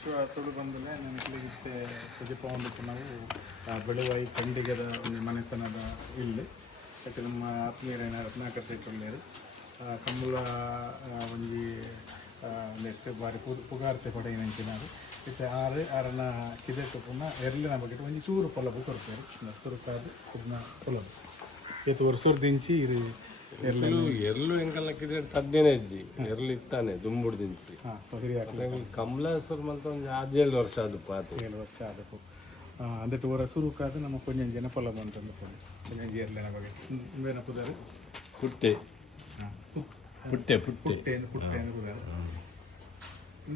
ವಿಶ್ವ ತುಳು ಬಂದಲೇ ನನಗೆ ಪೂಜೆ ನಾವು ಬೆಳುವಾಯಿ ಖಂಡಿಗದ ಒಂದು ಮನೆತನದ ಇಲ್ಲಿ ಯಾಕೆ ನಮ್ಮ ಆತ್ಮೀಯರೇನ ರತ್ನಾಕರ್ ಶೆಟ್ಟಳ್ಳಿಯರು ಕಂಬಳ ಒಂಜಿ ಲೆಕ್ಕ ಬಾರಿ ಪುಗಾರ್ತೆ ಪಡೆಯ ನೆಂಚಿನಾರು ಇತ್ತೆ ಆರನ ಕಿದೆಟ್ಟು ಪುನಃ ಎರ್ಲಿನ ಬಗ್ಗೆ ಒಂಜಿ ಚೂರು ಪೊಲಬು ಕೊಡ್ತಾರೆ ಸುರುಕಾದು ಪುಗ್ನ ಪೊಲಬು ಏತು ವರ್ಷದ ದಿಂಚಿ ಇದು ಎರ್ಲು ಎಂಕಲ್ಲಕ್ಕಿದ್ರೆ ತದ್ದೇನೆ ಅಜ್ಜಿ ಎರ್ಲು ಇತ್ತಾನೆ ದುಂಬುಡು ದಿಂಚಿ ಕಮಲಾಸುರ ಅಂತ ಒಂದು 17 ವರ್ಷ ಅದು ಪಾತು 7 ವರ್ಷ ಅದಕ್ಕೂ ಅಂದಟ್ಟು ಹೊರ ಸುರುಕಾದ ನಮ್ಮ ಕೊಂಜನ್ ಜನ ಪೊಲ ಬಂತಂದು ಕೊಂಜಂಜಿ ಎರ್ಲಿನ ಬಗ್ಗೆ ಬೇರೆ ಪುದಾರು ಪುಟ್ಟೆ ಪುಟ್ಟೆ ಪುಟ್ಟೆ ಪುಟ್ಟೆ ಪುಟ್ಟೆ ಅಂತ ಪುದಾರು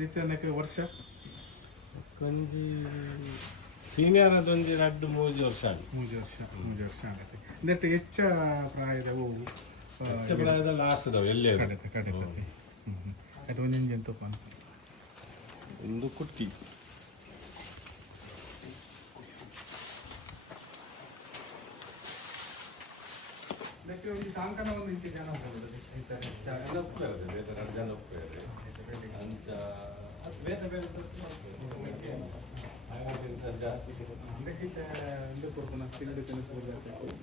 ನಿತ್ಯ ವರ್ಷ ಕೊಂಜಿ ಸೀನಿಯರ್ ಅದೊಂದು 2-3 ವರ್ಷ ಮೂರು ವರ್ಷ ಆಗುತ್ತೆ ಅಂದಟ್ಟು ಹೆಚ್ಚ ಪ್ರಾಯದ ಹೂವು ಪ್ರಾಯದ ಲಾಸ್ಟ್ ಅದಾವ ಎಲ್ಲೇ ಕಡಿತತಿ ಅದು ಒಂದೊಂದು ಜಂತಪ್ಪ ಅಂತ ಒಂದು ಕುಟ್ಟಿ ಸಾಂಕನ ಒಂದು ಇಂಚು ಜನ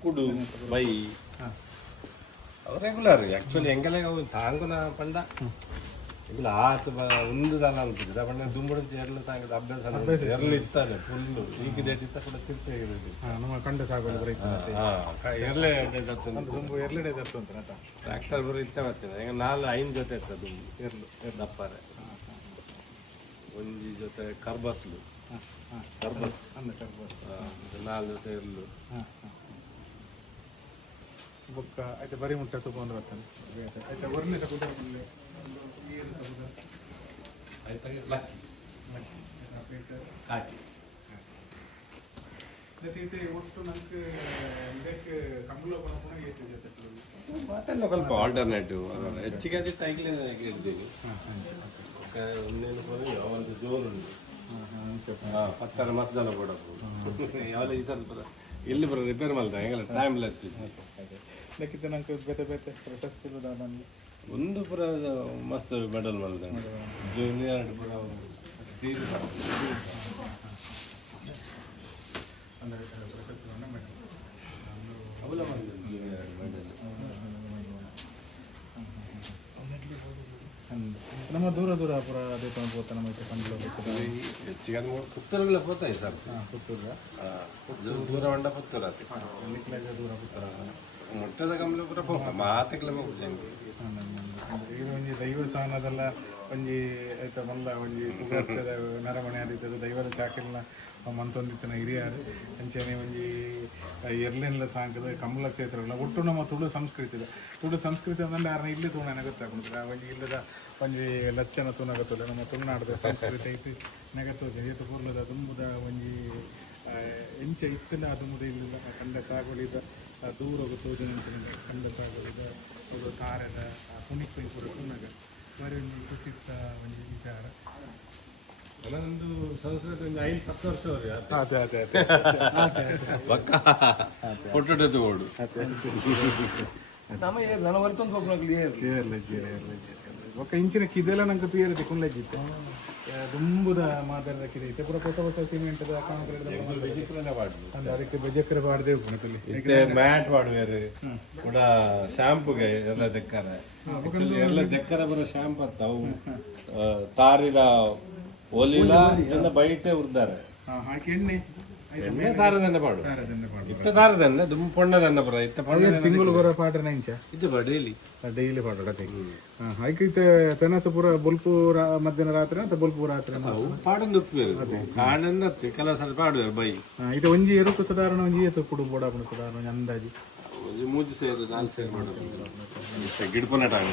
ಕುಡು ಬೈ ರೆಗ್ಯುಲರ್ ಆ್ಯಕ್ಚುಲಿ ಹೆಂಗೆಲ್ಲ ತಾಂಗುನ ಪಂಡ ಇಲ್ಲ ಆತ ಒಂದು ದಲ ಅನ್ಬಿಟ್ಟಿದೆ ಪಂಡ ದುಂಬುಡು ಎರ್ಲು ತಾಂಗದ ಅಭ್ಯಾಸ ಎರ್ಲು ಇತ್ತಾನೆ ಫುಲ್ಲು ಈಗ ಡೇಟ್ ಇತ್ತ ಕೂಡ ತಿರ್ತೆ ನಮ್ಮ ಕಂಡ ಸಾಗೋದು ಬರೀತಾರೆ ಎರ್ಲೆ ದುಂಬು ಎರ್ಲೆಡೆ ದತ್ತು ಅಂತ ಟ್ರ್ಯಾಕ್ಟರ್ ಬರೀ ಇತ್ತ ಬರ್ತದೆ ಈಗ 4-5 ಜೊತೆ ಇರ್ತದೆ ದುಂಬು ಎರ್ಲು ದಪ್ಪಾರೆ ಒಂಜಿ ಜೊತೆ ಕರ್ಬಸ್ಲು ಕರ್ಬಸ್ 4 ಜೊತೆ ಎರ್ಲು ಬೊಕ್ಕ ಆಯ್ತು ಬರೀ ಮುಟ್ಟ ತಗೊಂಡು ಬರ್ತಾನೆ ಆಯ್ತು ವರ್ಣೆ ತಗೊಂಡು ಒಟ್ಟು ನಂಗೆ ಇದಕ್ಕೆ ಕಂಬಳ ಮಾತೆಲ್ಲ ಸ್ವಲ್ಪ ಆಲ್ಟರ್ನೇಟಿವ್ ಹೆಚ್ಚಿಗೆ ಅದೇ ತೈಗ್ಲಿನ ಹೇಳ್ತೀನಿ ಒಂದು ಜೋರು ಉಂಟು ಪತ್ತರ ಮತ್ತೆ ಜನ ಕೊಡಬೇಕು ಯಾವಲ್ಲ ಈ ಸ್ವಲ್ಪ ಇಲ್ಲಿ ಬರೋ ರಿಪೇರ್ ಮಾಡ್ತಾ ಹೆಂಗಲ್ಲ ಟೈಮ್ ಲೆತ್ತಿತ್ತು ಅದಕ್ಕಿಂತ ನಂಗೆ ಬೇತೆ ಬೇತೆ ಪ್ರಶಸ್ತಿ ನನಗೆ ಒಂದು ಪುರ ಮಸ್ತ್ ಮೆಡಲ್ ಮಾಡಿದೆ ಜೂನಿಯರ್ ಪುರ ಸೀರೆ ಅಂದರೆ ಪ್ರಶಸ್ತಿ ಅವಲ ಮಾಡಿದೆ ಜೂನಿಯರ್ ಮೆಡಲ್ ನಮ್ಮ ದೂರ ದೂರ ಪುರ ಅದೇ ಹೋಗ್ತಾ ನಮ್ಮ ಕಂಡು ಹೆಚ್ಚಿಗೆ ಅದು ಪುತ್ತೂರುಗಳ ಹೋಗ್ತಾಯಿ ಸರ್ ಪುತ್ತೂರು ದೂರ ಹೊಂಡ ಪುತ್ತೂರು ಆತ ದೂರ ಪುತ್ತೂರ ಮುಟ್ಟದ ಕಮಲ ಪುರ ಹೋಗ ಮಾತಕ್ಕೆಲ್ಲ ಹೋಗ್ತೇವೆ ಈಗ ಒಂಜಿ ದೈವ ಸ್ಥಾನದಲ್ಲ ಒಂಜಿ ಆಯ್ತ ಮಲ್ಲ ಒಂಜಿ ಪುಗಾರ್ತದ ನರಮಣಿ ಆದಿತ್ತದ ದೈವದ ಚಾಕಿಲ್ನ ಮಂತೊಂದಿತ್ತನ ಹಿರಿಯರು ಅಂಚನೆ ಒಂಜಿ ಎರ್ಲೆಲ್ಲ ಸಾಂಕದ ಕಮಲ ಕ್ಷೇತ್ರಗಳ ಒಟ್ಟು ನಮ್ಮ ತುಳು ಸಂಸ್ಕೃತಿ ಅಂದ್ರೆ ಯಾರನ್ನ ಇಲ್ಲಿ ತುಣನ ಗೊತ್ತಾಗ್ತದೆ ಒಂಜಿ ಇಲ್ಲದ ಒಂಜಿ ಲಚ್ಚನ ತುಣಗತ್ತಲ್ಲ ನಮ್ಮ ತುಳುನಾಡದ ಸಂಸ್ಕೃತಿ ಐತಿ ನಗತ್ತೋಜಿ ಏತು ಕೂರ್ಲದ ತುಂಬುದ ಒಂಜಿ ಎಂಚ ಇತ್ತಲ್ಲ ಅದು ಮುದ ಇಲ್ಲ ಕಂಡ ಸಾಗುಳಿದ ದೂರ ತೋಜನ ಕಂಡ ಸಾಗುಳಿದ ಒಂದು ತಾರದ ಕುಣಿಪೈ ಕೂಡ ತುಣಗ ಬರೀ ಕುಸಿತ ಒಂಜಿ ವಿಚಾರ ಒಂದು ಸಂಸ್ಕೃತಿ ಒಂದು 5-10 ವರ್ಷ ಅದೇ ಅದೇ ಪಕ್ಕ ಫೋಟೋ ತಗೋಡು ನಮ್ಮ ಹೊರತೊಂದು ఒక ఇంచిన కిదేలా నాకు తీయరు దిక్కున లేజితే దుంబుದ ಮಾದರದ ಕಿದೆ ಇತೆ ಪೂರ ಹೊಸ ಸಿಮೆಂಟ್ ದ ಕಾಂಕ್ರೀಟ್ ದ ಬೆಜಕ್ರನೆ ಬಾಡ್ದು ಅಂದ ಅದಕ್ಕೆ ಬೆಜಕ್ರ ಬಾಡ್ದೆ ಪುನಕಲಿ ಇತೆ ಮ್ಯಾಟ್ ಬಾಡುವೇರು ಕೂಡ ಶಾಂಪುಗೆ ಎಲ್ಲ ದೆಕ್ಕರೆ ಎಲ್ಲ ದೆಕ್ಕರೆ ಬರೋ ಶಾಂಪು ಅಂತ ಅವು ತಾರಿದ ಒಲಿಲ ಇದನ್ನ ಬೈಟೆ ಉರ್ದಾರೆ ಹಾಕಿ ಎಣ್ಣೆ ಎಣ್ಣೆ ತಾರದನ್ನ ಬಾಡು ಇತ್ತ ತಾರದನ್ನ ದುಮ್ ಪೊಣ್ಣದನ್ನ ಬರ ಇತ್ತ ಪೊಣ್ಣ ತಿಂಗಳು ಬರೋ ಪಾಟ್ರೆ ಇಂಚ ಇದು ಡೈಲಿ ಡೈಲಿ ಪಾಡೋಡತೆ ಹಾಗೆ ಇತ್ತೆ ತೆನಸ ಪೂರ ಬೊಲ್ಪು ಮಧ್ಯಾಹ್ನ ರಾತ್ರಿ ಅಂತ ಬೊಲ್ಪು ರಾತ್ರಿ ಪಾಡೊಂದು ಉಪ್ಪೇರು ಕಾಡನ್ನ ಕೆಲಸ ಪಾಡುವೇರು ಬೈ ಇದು ಒಂಜಿ ಎರುಕು ಸಾಧಾರಣ ಒಂಜಿ ಎತ್ತು ಕುಡು ಬೋಡಾಪುಣ ಸಾಧಾರಣ ಅಂದಾಜಿ ಒಂದು 3 ಸೇರು 4 ಸೇರು ಮಾಡೋದು ಗಿಡಪುನ ಟೈಮ್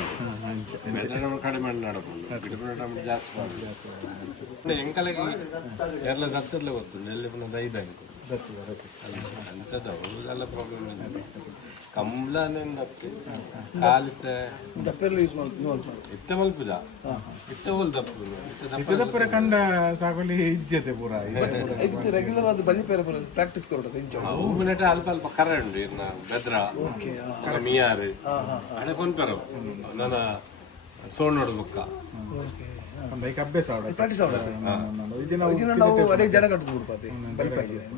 ಕಡಿಮೆ ಮಾಡಿ ನಡಪುಂಡು ಗಿಡಪುನ ಟೈಮ್ ಜಾಸ್ತಿ ಮಾಡುದು ಎಂಕಲಗೆ ಎಲ್ಲ ದತ್ತಲ್ಲೇ ಗೊತ್ತು ಎಲ್ಲಿ ಪುನಃ ದೈದಾಂಕು ಅಂಚದವು ಎಲ್ಲ ಪ್ರಾಬ್ಲಮ್ ಇಲ್ಲ ಕಂಬ್ಲನೇ ದಪ್ಪಿ ಕಾಲಿತ್ತೆ ದಪ್ಪೆಲ್ಲ ಯೂಸ್ ಮಾಡ್ತೀವಿ ಇತ್ತ ಮಲ್ಪುದ ಇತ್ತ ಹೋಲ್ ದಪ್ಪು ದಪ್ಪರ ಕಂಡ ಸಾಗೋಲಿ ಇಜ್ಜತೆ ಪೂರ ಐತೆ ರೆಗ್ಯುಲರ್ ಅದು ಬಲಿ ಪೇರ ಪ್ರಾಕ್ಟೀಸ್ ಕೊಡೋದು ಇಂಚ ಅವು ಮಿನಿಟ್ ಅಲ್ಪ ಅಲ್ಪ ಕರ ಉಂಡು ಇರ್ನ ಬೆದ್ರ ಮಿಯಾರು ಅಡೆ ಕೊಂಡ್ಪೆರವು ನನ್ನ ಸೋಣೋಡು ಬುಕ್ಕ ಒಂದು ಐಕ್ ಅಭ್ಯಾಸ ಆಡ ಪ್ರಾಕ್ಟೀಸ್ ಆಡ ಇದು ನಾವು ನಾವು ಅದೇ ಜನ ಕಟ್ಟು ಬಿಡ್ಪಾತೆ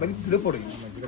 ಬಲಿ ಬಲಿ ಪೊಡಿ ಗಿಡ